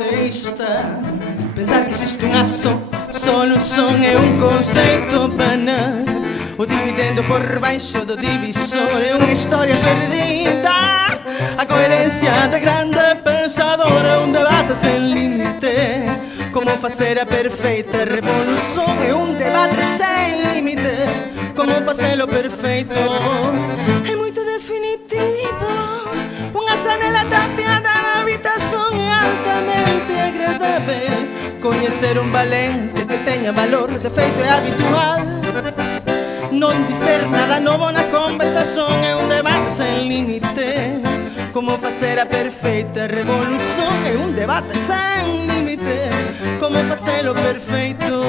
monoteísta. Pensar que existe unha solución é un conceito banal. O dividendo por baixo do divisor é unha historia perdida. A coherencia da grande pensadora é un debate sen límite. Como facer a perfeita revolución é un debate sen límite. Como facelo perfeito é moito definitivo. Unha xanela tapiada na habitación é altamente agradável. Coñecer un valente que teña valor, de feito é habitual. Non dicer nada novo na conversación é un debate sen límite. Como facer a perfeita revolución é un debate sen límite. Como facelo perfeito.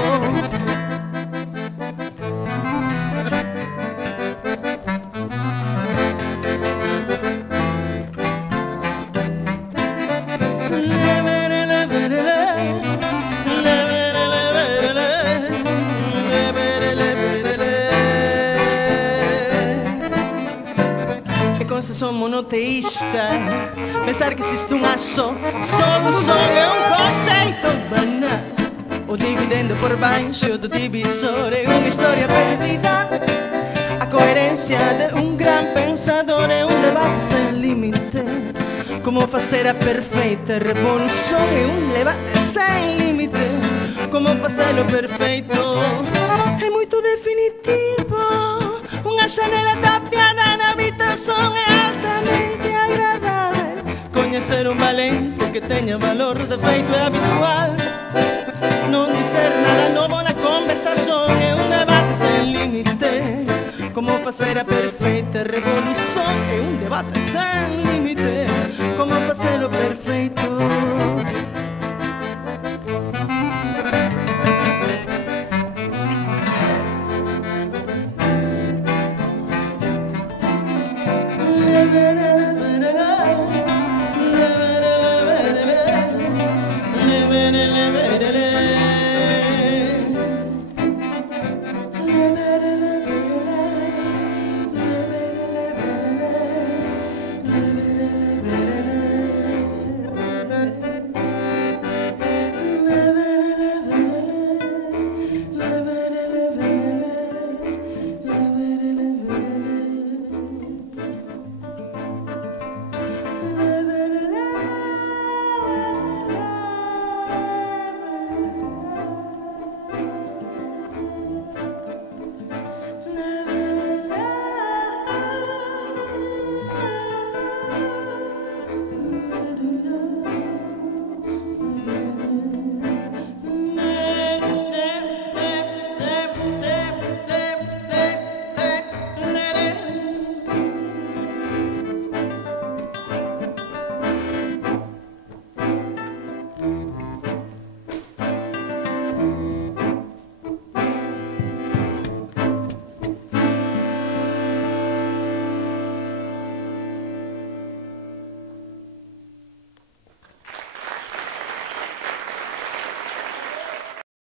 Son monoteísta. Pensar que existe unha solución é un conceito banal. O dividendo por baixo do divisor é unha historia perdida. A coherencia de un gran pensador é un debate sen límite. Como facer a perfeita revolución é un debate sen límite. Como facelo perfeito é moito definitivo. Unha xanela tapiada na habitación é altamente agradável. Coñecer un valente que teña valor, de feito é habitual. Non dicer nada novo na conversación é un debate sen límite. Como facer a perfeita revolución é un debate sen límite. Como facelo perfeito.